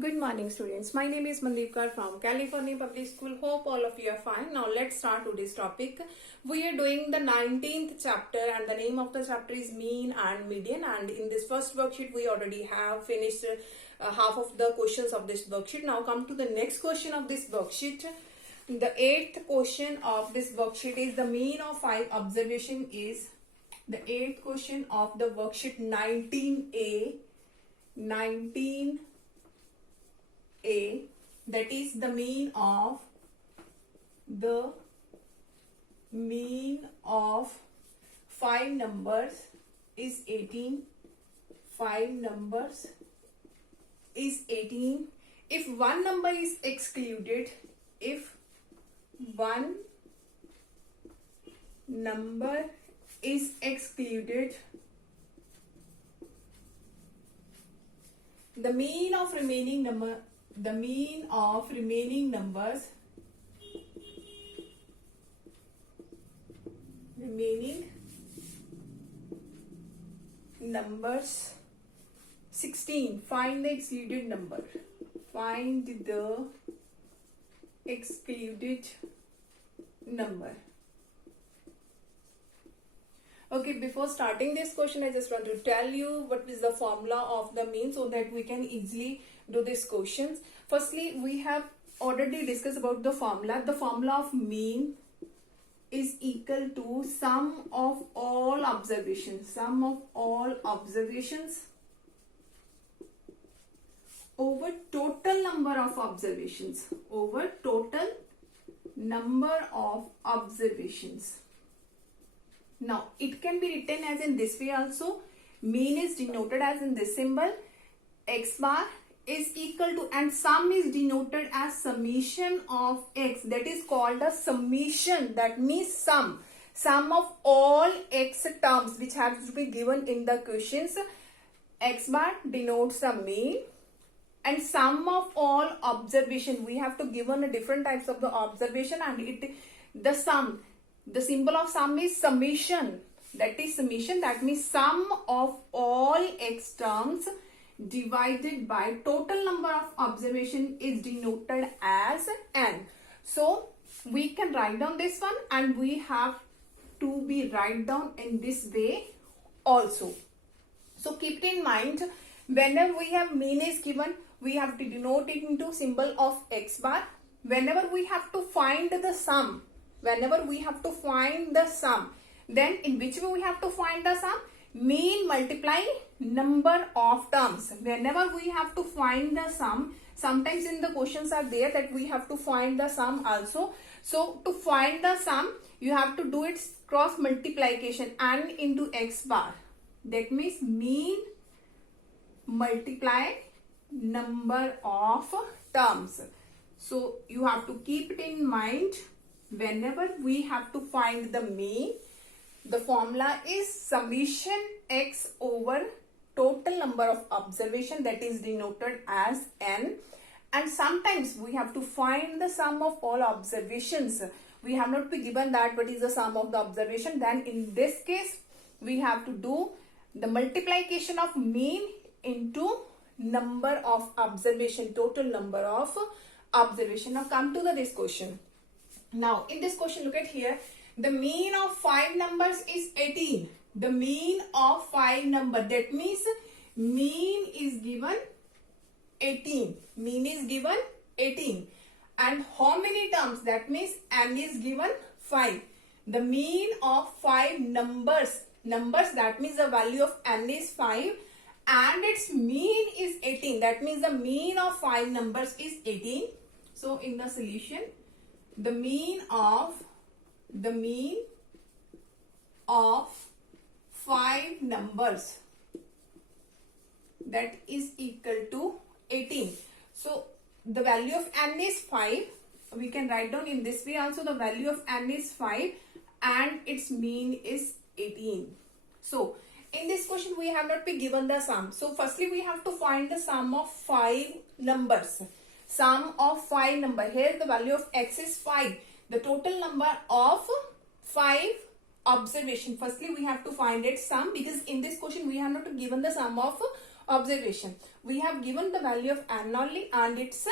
Good morning, students. My name is Mandeepkar from California Public School. Hope all of you are fine. Now let's start today's topic. We are doing the 19th chapter and the name of the chapter is mean and median. And in this first worksheet, we already have finished half of the questions of this worksheet. Now come to the next question of this worksheet. The 8th question of this worksheet is the mean of 5 observation is the 8th question of the worksheet 19A. 19A, that is the mean of 5 numbers is 18. 5 numbers is 18. If one number is excluded, if one number is excluded, the mean of remaining numbers numbers 16. Find the excluded number. Find the excluded number. Okay, before starting this question, I just want to tell you what is the formula of the mean so that we can easily do these questions. Firstly, we have already discussed about the formula. The formula of mean is equal to sum of all observations. Sum of all observations over total number of observations. Over total number of observations. Now, it can be written as in this way also. Mean is denoted as in this symbol. X bar is equal to, and sum is denoted as summation of x. That is called a summation. That means sum. Sum of all x terms which has to be given in the questions. X bar denotes the mean. And sum of all observation. We have to given a different types of the observation and the sum. The symbol of sum is summation. That is summation. That means sum of all x terms divided by total number of observation is denoted as n. So we can write down this one and we have to be write down in this way also. So keep it in mind, whenever we have mean is given, we have to denote it into symbol of x bar. Whenever we have to find the sum, then in which way we have to find the sum? Mean multiply number of terms. Whenever we have to find the sum, sometimes in the questions are there that we have to find the sum also. So to find the sum, you have to do its cross multiplication, n into x bar. That means mean multiply number of terms. So you have to keep it in mind. Whenever we have to find the mean, the formula is summation x over total number of observation, that is denoted as n. And sometimes we have to find the sum of all observations. We have not been given that what is the sum of the observation. Then in this case, we have to do the multiplication of mean into number of observation, total number of observation. Now come to this question. Now, in this question, look at here. The mean of 5 numbers is 18. The mean of 5 number. That means mean is given 18. Mean is given 18. And how many terms? That means n is given 5. The mean of 5 numbers. Numbers, that means the value of n is 5. And its mean is 18. That means the mean of 5 numbers is 18. So, in the solution, the mean of 5 numbers, that is equal to 18. So the value of n is 5. We can write down in this way also. The value of n is 5 and its mean is 18. So in this question we have not been given the sum. So firstly we have to find the sum of 5 numbers. Sum of 5 number. Here the value of x is 5. The total number of 5 observation. Firstly we have to find its sum, because in this question we have not given the sum of observation. We have given the value of n only and its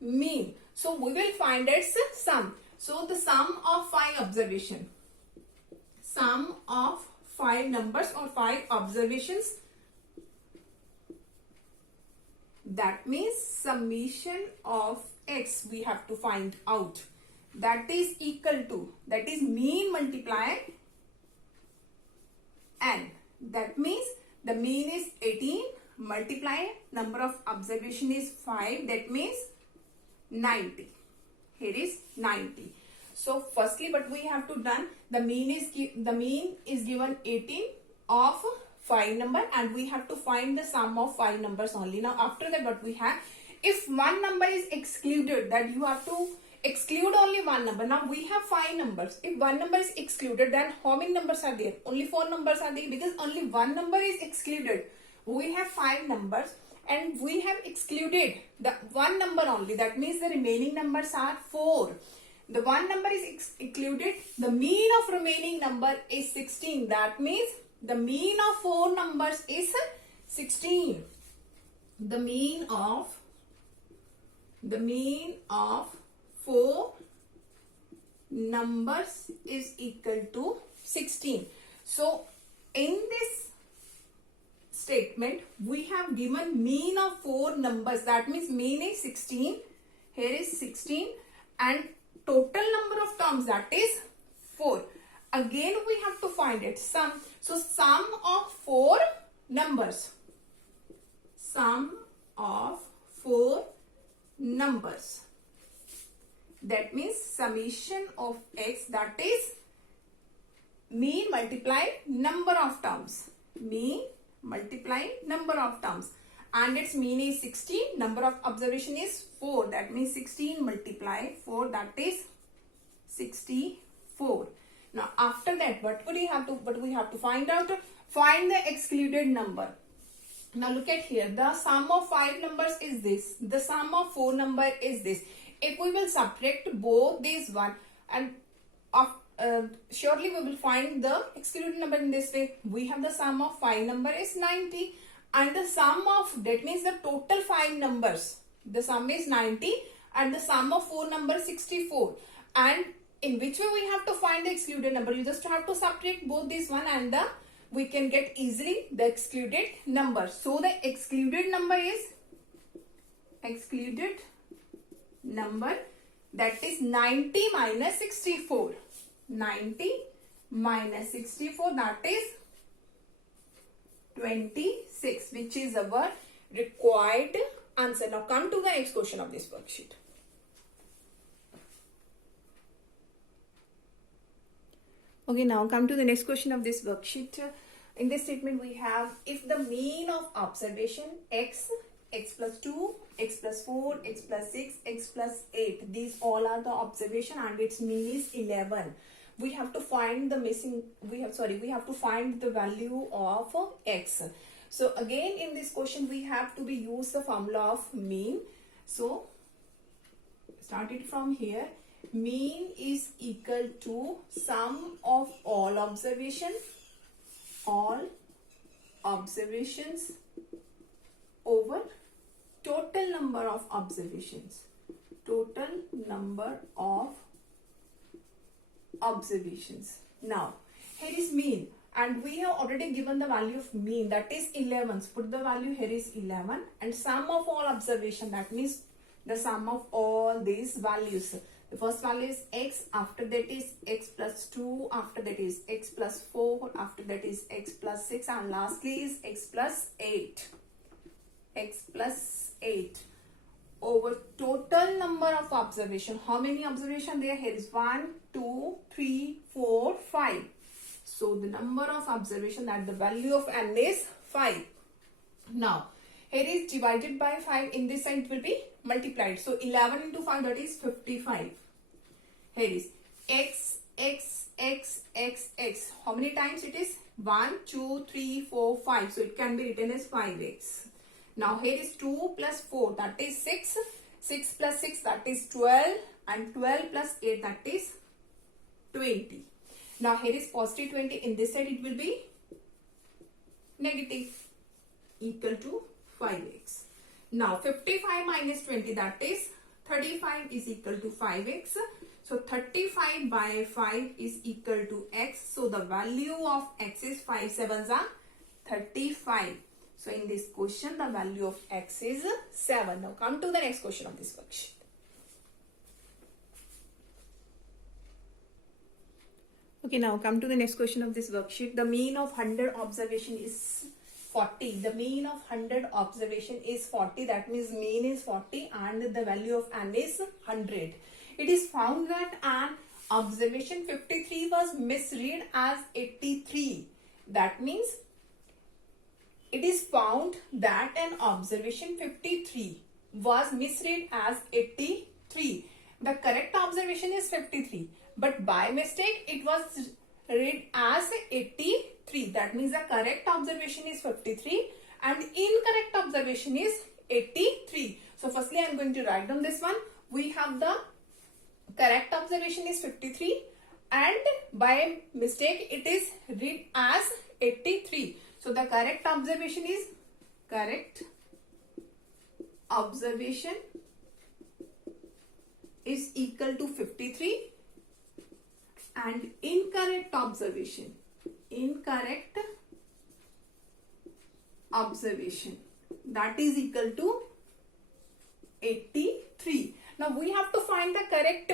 mean. So we will find its sum. So the sum of 5 observation, sum of 5 numbers or 5 observations, that means summation of x we have to find out. That is equal to, that is mean multiply n. That means the mean is 18 multiply number of observation is 5, that means 90. Here is 90. So firstly what we have to done, the mean is given 18 of 5 number and we have to find the sum of 5 numbers only. Now after that what we have, if one number is excluded, that you have to exclude only one number. Now we have 5 numbers. If one number is excluded, then how many numbers are there? Only 4 numbers are there, because only one number is excluded. We have 5 numbers and we have excluded the one number only. That means the remaining numbers are 4. The one number is excluded. The mean of remaining number is 16. That means the mean of 4 numbers is 16. The mean of 4 numbers is equal to 16. So in this statement we have given mean of 4 numbers. That means mean is 16. Here is 16 and total number of terms, that is 4. Again we have to find it sum. So sum of 4 numbers. Sum of 4 numbers. That means summation of x, that is mean multiply number of terms. Mean multiply number of terms. And its mean is 16. Number of observation is 4. That means 16 multiply 4, that is 64. Now after that what we have to find out? Find the excluded number. Now look at here. The sum of 5 numbers is this. The sum of 4 number is this. If we will subtract both these one, and surely we will find the excluded number in this way. We have the sum of 5 number is 90 and the sum of, that means the total 5 numbers, the sum is 90 and the sum of 4 number 64. And in which way we have to find the excluded number? You just have to subtract both this one and we can get easily the excluded number. So the excluded number is that is 90 minus 64. 90 minus 64, that is 26, which is our required answer. Now come to the next question of this worksheet. Okay, now come to the next question of this worksheet. In this statement we have, if the mean of observation x plus 2, x plus 4, x plus 6, x plus 8, these all are the observation and its mean is 11. We have to find the we have to find the value of x. So again in this question we have to use the formula of mean. So started from here. Mean is equal to sum of all observations over total number of observations. Total number of observations. Now here is mean and we have already given the value of mean, that is 11. So put the value here is 11 and sum of all observation, that means the sum of all these values. The first value is x, after that is x plus 2, after that is x plus 4, after that is x plus 6 and lastly is x plus 8. X plus 8 over total number of observation. How many observation there? Here is 1, 2, 3, 4, 5. So the number of observation, that the value of n is 5. Now here is divided by 5. In this side it will be multiplied. So 11 into 5, that is 55. Here is x, x, x, x, x. How many times it is? 1, 2, 3, 4, 5. So it can be written as 5x. Now here is 2 plus 4, that is 6. 6 plus 6, that is 12. And 12 plus 8, that is 20. Now here is positive 20. In this side it will be negative, equal to 5x. Now 55 minus 20, that is 35 is equal to 5x. So 35 by 5 is equal to x. So the value of x is 5 sevens are 35. So in this question the value of x is 7. Now come to the next question of this worksheet. Okay, now come to the next question of this worksheet. The mean of 100 observation is 40. The mean of 100 observation is 40. That means mean is 40 and the value of n is 100. It is found that an observation 53 was misread as 83. That means it is found that an observation 53 was misread as 83. The correct observation is 53, but by mistake it was read as 83. That means the correct observation is 53 and incorrect observation is 83. So firstly I am going to write down this one. We have the correct observation is 53 and by mistake it is read as 83. So the correct observation is equal to 53 and incorrect observation that is equal to 83. Now we have to find the correct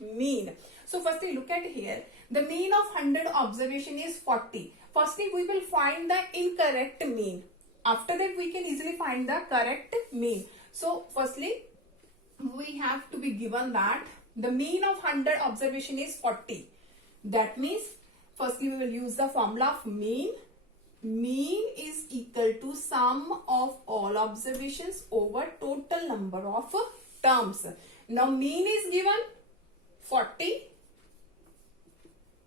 mean. So firstly look at here. The mean of 100 observation is 40. Firstly we will find the incorrect mean. After that we can easily find the correct mean. So firstly we have to be given that the mean of 100 observation is 40. That means firstly we will use the formula of mean. Mean is equal to sum of all observations over total number of terms. Now mean is given 40.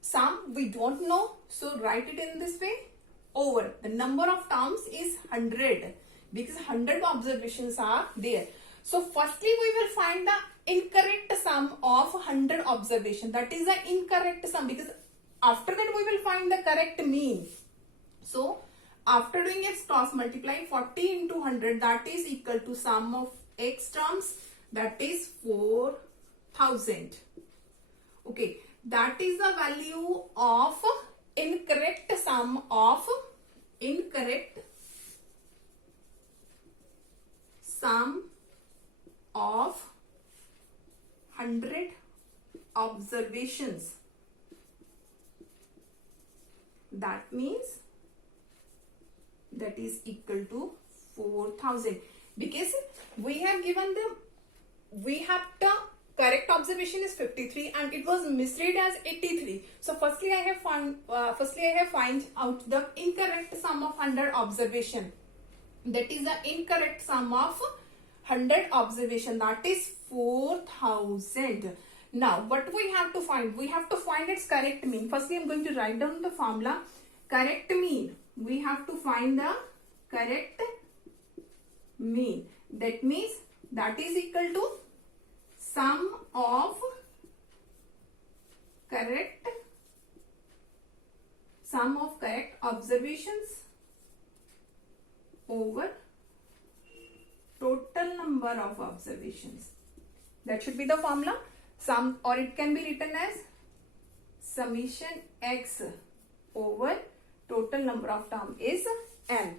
Sum we don't know, so write it in this way. Over the number of terms is 100 because 100 observations are there. So firstly we will find the incorrect sum of 100 observation. That is the incorrect sum, because after that we will find the correct mean. So after doing x cross multiplying 40 into 100, that is equal to sum of x terms, that is 4000. Okay, that is the value of incorrect sum of 100 observations. That means that is equal to 4000, because we have the correct observation is 53 and it was misread as 83. So firstly I have find out the incorrect sum of 100 observation. That is the incorrect sum of 100 observation, that is 4000. Now what we have to find? We have to find its correct mean. Firstly I am going to write down the formula. Correct mean. We have to find the correct mean. That means that is equal to sum of correct observations over total number of observations. That should be the formula. Sum, or it can be written as summation x over total number of term is n.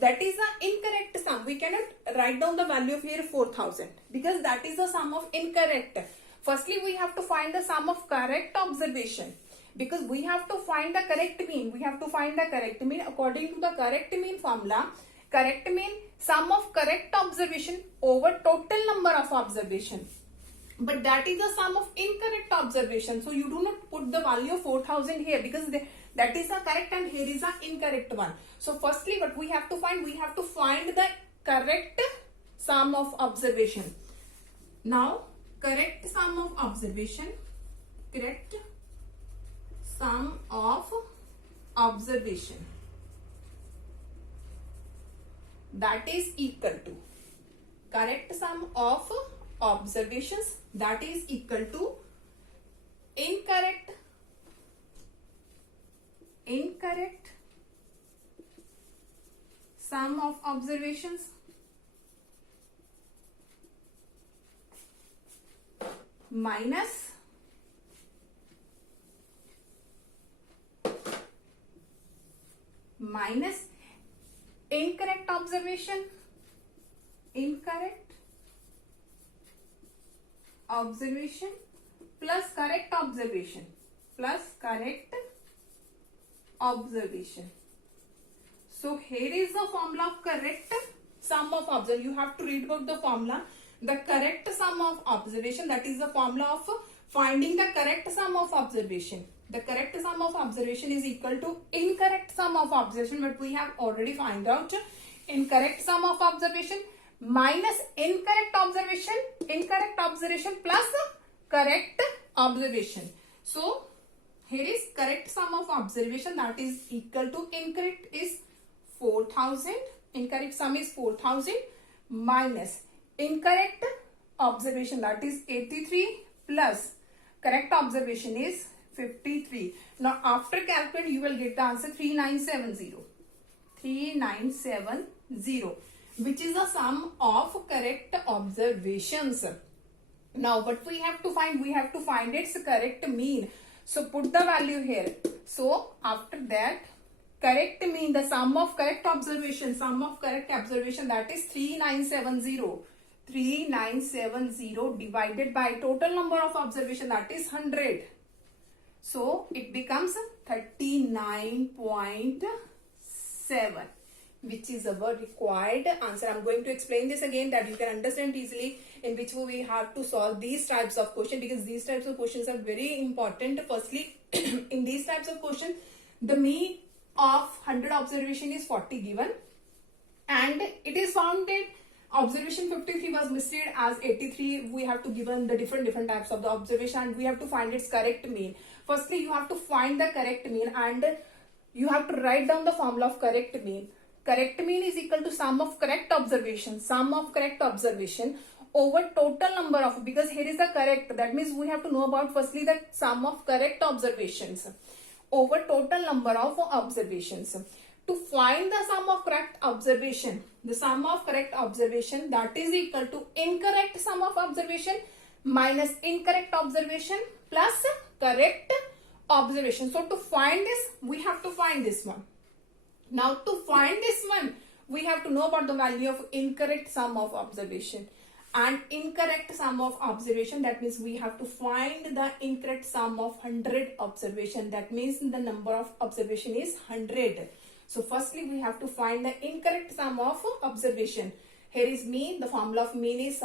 That is the incorrect sum. We cannot write down the value of here 4000 because that is the sum of incorrect. Firstly we have to find the sum of correct observation, because we have to find the correct mean. We have to find the correct mean according to the correct mean formula. Correct mean sum of correct observation over total number of observation. But that is the sum of incorrect observation. So you do not put the value of 4000 here because that is the correct and here is the incorrect one. So firstly what we have to find? We have to find the correct sum of observation. Now correct sum of observation. Correct sum of observation. That is equal to correct sum of observations, that is equal to incorrect sum of observations minus incorrect observation plus correct observation. So here is the formula of correct sum of observation. You have to read about the formula. The correct sum of observation, that is the formula of finding the correct sum of observation. The correct sum of observation is equal to incorrect sum of observation, but we have already found out incorrect sum of observation minus incorrect observation plus correct observation. So here is correct sum of observation, that is equal to incorrect is 4000. Incorrect sum is 4000 minus incorrect observation, that is 83, plus correct observation is 53. Now after calculating you will get the answer 3970, which is the sum of correct observations. Now what we have to find? We have to find its correct mean. So put the value here. So after that, correct mean, the sum of correct observation, that is 3970 divided by total number of observation, that is 100. So it becomes 39.7, which is our required answer. I'm going to explain this again that you can understand easily in which way we have to solve these types of questions, because these types of questions are very important. Firstly, in these types of questions, the mean of 100 observation is 40 given, and it is founded observation 53 was misread as 83. We have to given the different types of the observation, and we have to find its correct mean. Firstly, you have to find the correct mean, and you have to write down the formula of correct mean. Correct mean is equal to sum of correct observation over total number of, because here is the correct, that means we have to know about firstly the sum of correct observations over total number of observations. To find the sum of correct observation, that is equal to incorrect sum of observation minus incorrect observation plus correct observation. So to find this, we have to find this one. Now to find this one, we have to know about the value of incorrect sum of observation. And incorrect sum of observation, that means we have to find the incorrect sum of 100 observation. That means the number of observation is 100. So firstly, we have to find the incorrect sum of observation. Here is mean. The formula of mean is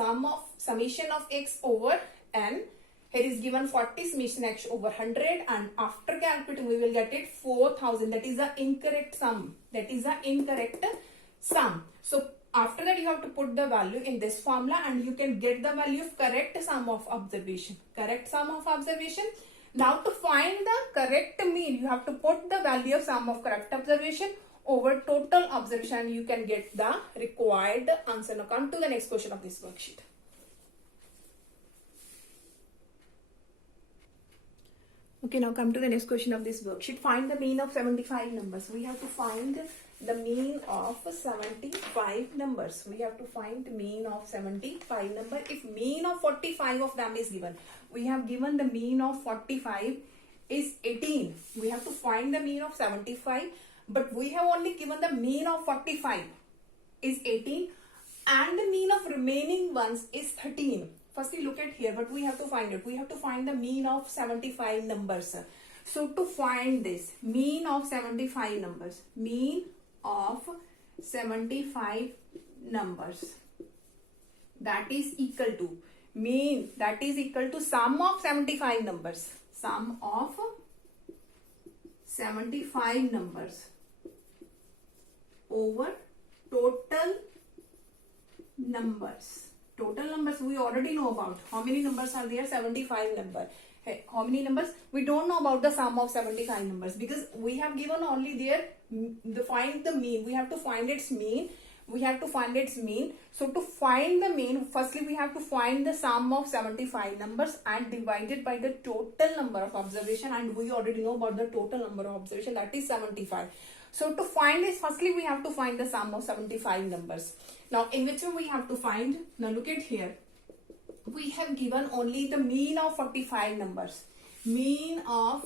summation of x over n. Here is given 40 summation x over 100, and after calculating we will get it 4000. That is the incorrect sum. So after that you have to put the value in this formula, and you can get the value of correct sum of observation. Now to find the correct mean, you have to put the value of sum of correct observation over total observation, and you can get the required answer. Now come to the next question of this worksheet. Okay, now come to the next question of this worksheet. Find the mean of 75 numbers. We have to find the mean of 75 numbers. If mean of 45 of them is given, we have given the mean of 45 is 18. We have to find the mean of 75, but we have only given the mean of 45 is 18, and the mean of remaining ones is 13. Firstly, look at here, but we have to find it. We have to find the mean of 75 numbers. So to find this mean of 75 numbers, that is equal to mean, that is equal to sum of 75 numbers. Over total numbers. Total numbers we already know about. How many numbers are there? 75 number. Hey, how many numbers? We don't know about the sum of 75 numbers, because we have given only there find the mean. We have to find its mean. So to find the mean, firstly we have to find the sum of 75 numbers and divide it by the total number of observation, and we already know about the total number of observation, that is 75. So to find this, firstly we have to find the sum of 75 numbers. Now in which way we have to find? Now look at here. We have given only the mean of 45 numbers. Mean of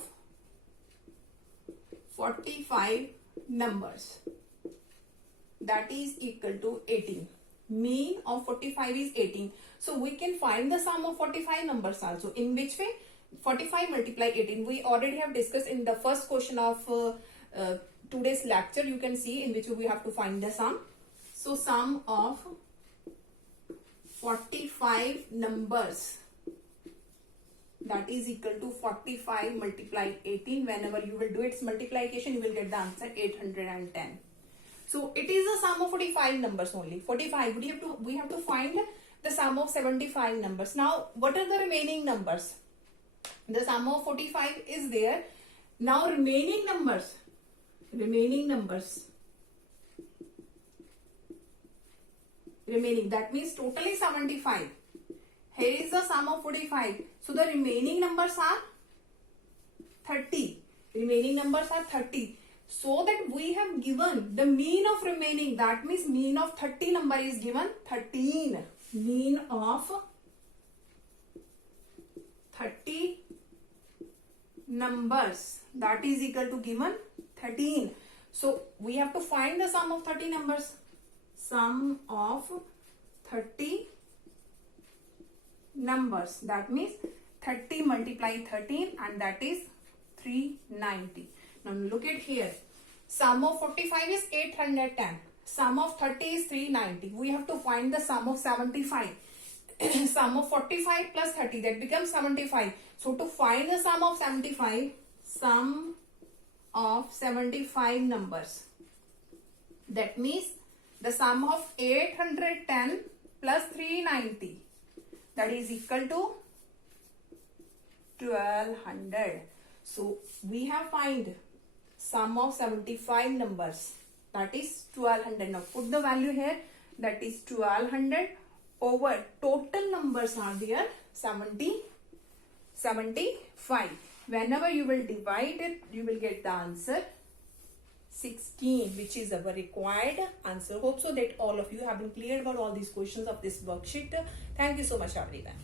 45 numbers, that is equal to 18. Mean of 45 is 18. So we can find the sum of 45 numbers also. In which way? 45 multiply 18. We already have discussed in the first question of today's lecture. You can see in which way we have to find the sum. So sum of 45 numbers, that is equal to 45 multiply 18. Whenever you will do its multiplication, you will get the answer 810. So it is the sum of 45 numbers only. 45. We have to find the sum of 75 numbers. Now what are the remaining numbers? The sum of 45 is there. Now remaining numbers. Remaining, that means totally 75. Here is the sum of 45. So the remaining numbers are 30. Remaining numbers are 30. So that we have given the mean of remaining. That means mean of 30 number is given 13. Mean of 30 numbers, that is equal to given 13. So we have to find the sum of 30 numbers. Sum of 30 numbers, that means 30 multiply 13, and that is 390. Now look at here. Sum of 45 is 810. Sum of 30 is 390. We have to find the sum of 75. Sum of 45 plus 30, that becomes 75. So to find the sum of 75, sum of 75 numbers, that means the sum of 810 plus 390, that is equal to 1200. So we have find sum of 75 numbers, that is 1200. Now put the value here, that is 1200 over total numbers are there 75. Whenever you will divide it, you will get the answer 16, which is our required answer. Hope so that all of you have been clear about all these questions of this worksheet. Thank you so much, everyone.